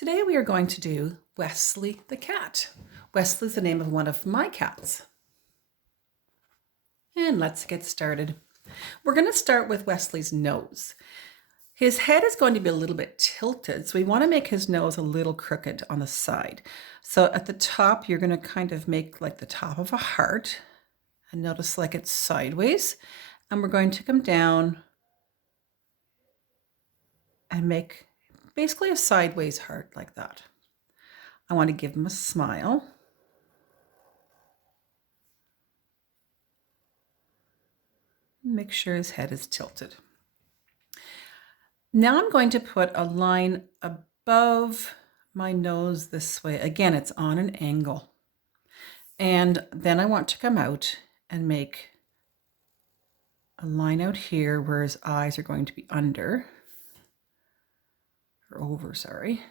Today we are going to do Wesley the Cat. Wesley is the name of one of my cats. And let's get started. We're going to start with Wesley's nose. His head is going to be a little bit tilted, so we want to make his nose a little crooked on the side. So at the top, you're going to kind of make like the top of a heart, and notice like it's sideways. And we're going to come down and make basically a sideways heart like that. I want to give him a smile. Make sure his head is tilted. Now I'm going to put a line above my nose this way. Again, it's on an angle. And then I want to come out and make a line out here where his eyes are going to be under, or over, sorry.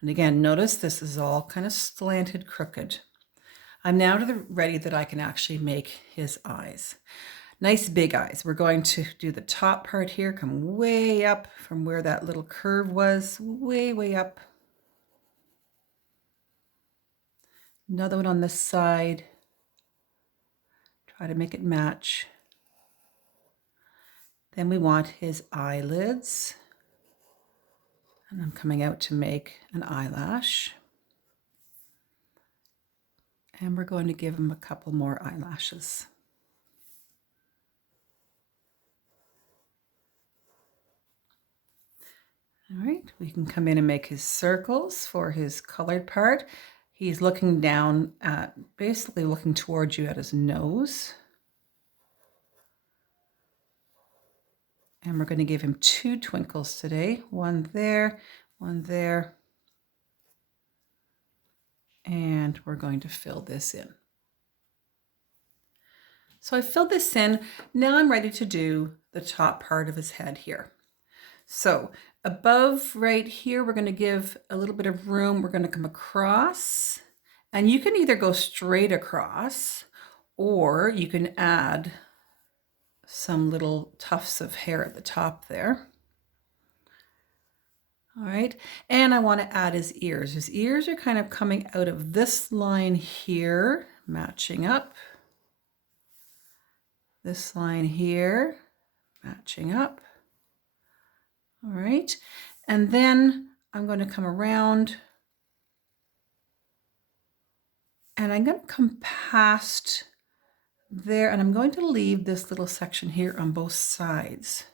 And again, notice this is all kind of slanted, crooked. I'm now to the ready that I can actually make his eyes. Nice big eyes. We're going to do the top part here, come way up from where that little curve was, way, way up. Another one on this side. Try to make it match. Then we want his eyelids. And I'm coming out to make an eyelash. And we're going to give him a couple more eyelashes. All right, we can come in and make his circles for his colored part. He's looking down at, basically looking towards you at his nose. And we're going to give him 2 twinkles today. One there, one there. And we're going to fill this in. So I filled this in. Now I'm ready to do the top part of his head here. So above right here, we're going to give a little bit of room. We're going to come across, and you can either go straight across or you can add some little tufts of hair at the top there. All right, and I want to add his ears. His ears are kind of coming out of this line here, matching up. This line here, matching up. All right, and then I'm going to come around and I'm going to come past there, and I'm going to leave this little section here on both sides.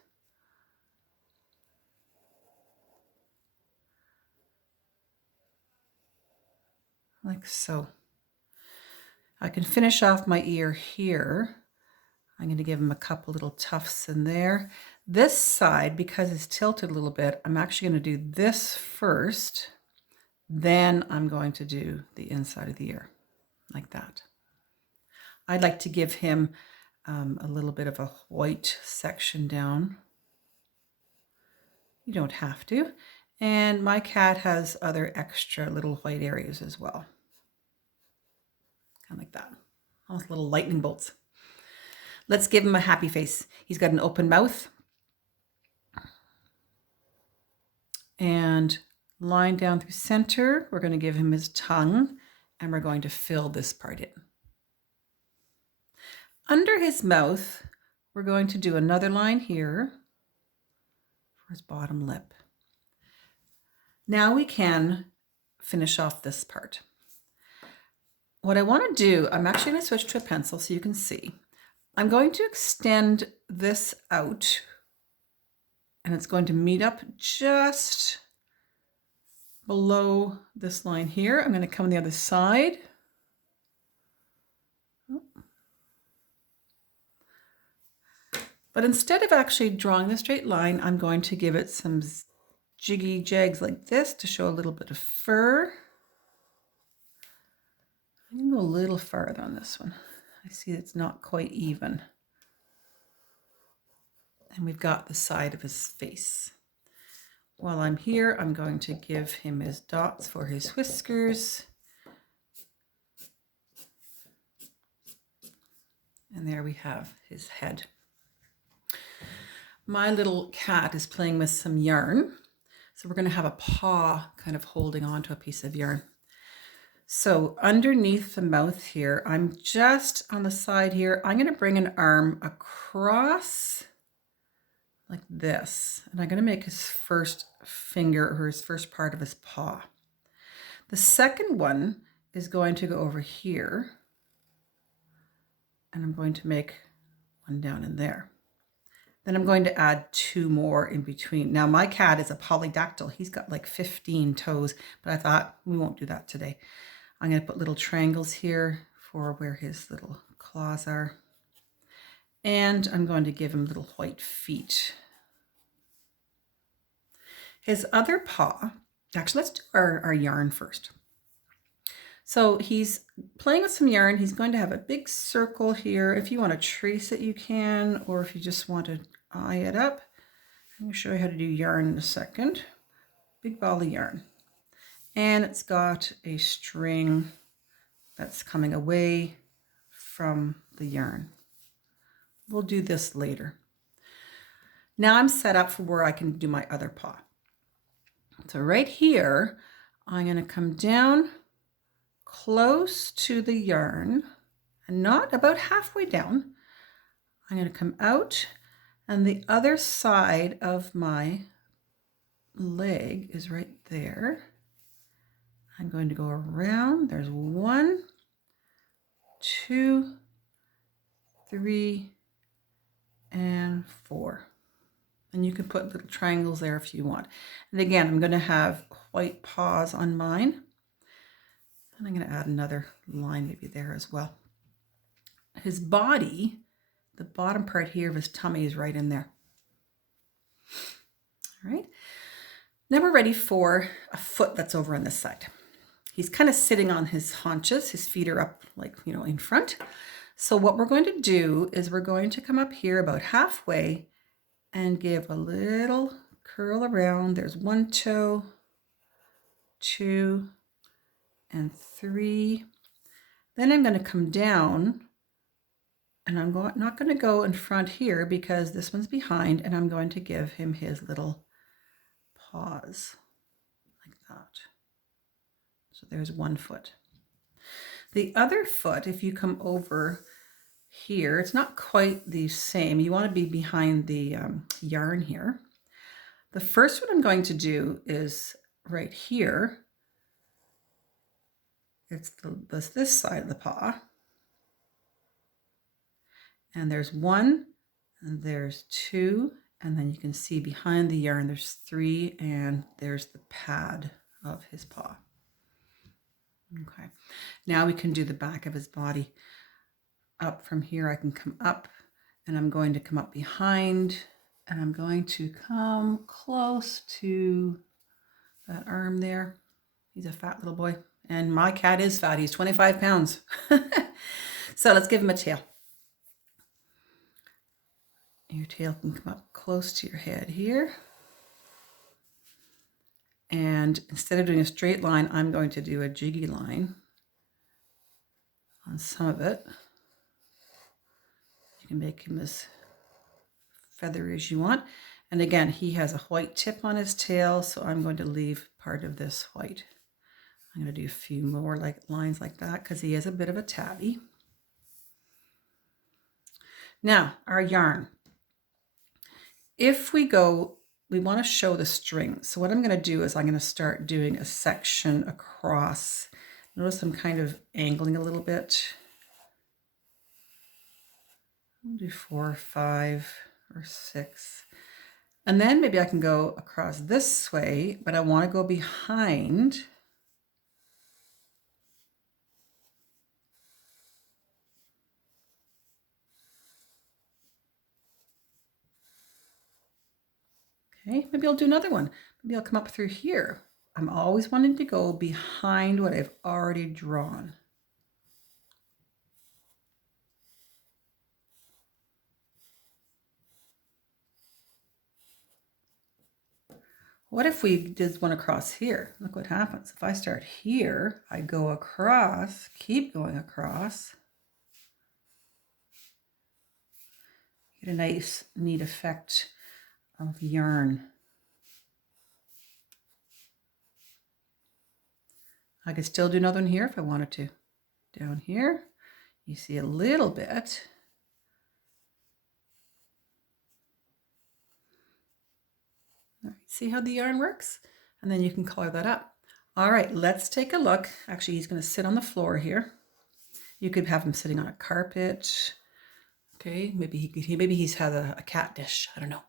Like so. I can finish off my ear here. I'm going to give him a couple little tufts in there. This side, because it's tilted a little bit, I'm actually going to do this first. Then I'm going to do the inside of the ear, like that. I'd like to give him a little bit of a white section down. You don't have to. And my cat has other extra little white areas as well. Kind of like that. Almost little lightning bolts. Let's give him a happy face. He's got an open mouth. And line down through center, we're going to give him his tongue, and we're going to fill this part in. Under his mouth, we're going to do another line here for his bottom lip. Now we can finish off this part. What I want to do, I'm actually going to switch to a pencil so you can see. I'm going to extend this out, and it's going to meet up just below this line here. I'm going to come on the other side. But instead of actually drawing the straight line, I'm going to give it some jiggy jags like this to show a little bit of fur. I'm going to go a little farther on this one. I see it's not quite even. And we've got the side of his face. While I'm here, I'm going to give him his dots for his whiskers. And there we have his head. My little cat is playing with some yarn. So we're going to have a paw kind of holding onto a piece of yarn. So underneath the mouth here, I'm just on the side here, I'm going to bring an arm across like this. And I'm going to make his first finger or his first part of his paw. The second one is going to go over here. And I'm going to make one down in there. Then I'm going to add 2 more in between. Now my cat is a polydactyl. He's got like 15 toes, but I thought we won't do that today. I'm going to put little triangles here for where his little claws are. And I'm going to give him little white feet. His other paw, actually let's do our yarn first. So he's playing with some yarn. He's going to have a big circle here. If you want to trace it, you can, or if you just want to eye it up. I'm going to show you how to do yarn in a second. Big ball of yarn. And it's got a string that's coming away from the yarn. We'll do this later. Now I'm set up for where I can do my other paw. So right here, I'm going to come down close to the yarn and not about halfway down. I'm going to come out, and the other side of my leg is right there. I'm going to go around. There's 1, 2, 3, and 4. And you can put little triangles there if you want. And again, I'm going to have white paws on mine. And I'm going to add another line maybe there as well. His body, the bottom part here of his tummy is right in there. All right. Now we're ready for a foot that's over on this side. He's kind of sitting on his haunches. His feet are up like, in front. So what we're going to do is we're going to come up here about halfway and give a little curl around. There's 1 toe, 2, and 3. Then I'm going to come down, and I'm not going to go in front here because this one's behind, and I'm going to give him his little paws like that. So there's 1 foot. The other foot, if you come over here, it's not quite the same. You want to be behind the yarn here. The first one I'm going to do is right here. It's this side of the paw. And there's 1, and there's 2, and then you can see behind the yarn there's 3, and there's the pad of his paw. Okay, now we can do the back of his body. Up from here I can come up, and I'm going to come up behind, and I'm going to come close to that arm there. He's a fat little boy, and my cat is fat. He's 25 pounds. So let's give him a tail. Your tail can come up close to your head here. And instead of doing a straight line, I'm going to do a jiggy line on some of it. You can make him as feathery as you want. And again, he has a white tip on his tail, so I'm going to leave part of this white. I'm going to do a few more lines like that because he is a bit of a tabby. Now, our yarn. If we want to show the string. So what I'm going to do is I'm going to start doing a section across. Notice I'm kind of angling a little bit. I'll do 4, 5, or 6. And then maybe I can go across this way, but I want to go behind. Okay, maybe I'll do another one. Maybe I'll come up through here. I'm always wanting to go behind what I've already drawn. What if we did one across here? Look what happens. If I start here, I go across, keep going across. Get a nice, neat effect of yarn. I could still do another one here if I wanted to. Down here, you see a little bit. All right, see how the yarn works? And then you can color that up. All right, let's take a look. Actually, he's going to sit on the floor here. You could have him sitting on a carpet. Okay, maybe he's had a cat dish. I don't know.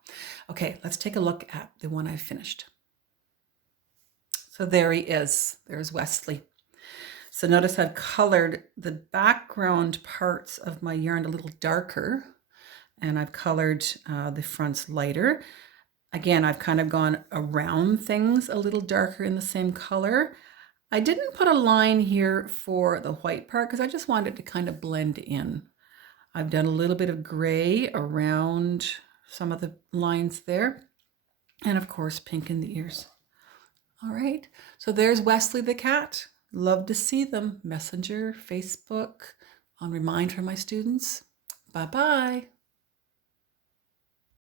Okay, let's take a look at the one I finished. So there he is. There's Wesley. So notice I've colored the background parts of my yarn a little darker, and I've colored the fronts lighter. Again, I've kind of gone around things a little darker in the same color. I didn't put a line here for the white part because I just wanted it to kind of blend in. I've done a little bit of gray around some of the lines there, and of course pink in the ears. All right, so there's Wesley the cat. Love to see them. Messenger, Facebook, on Remind for my students. Bye-bye.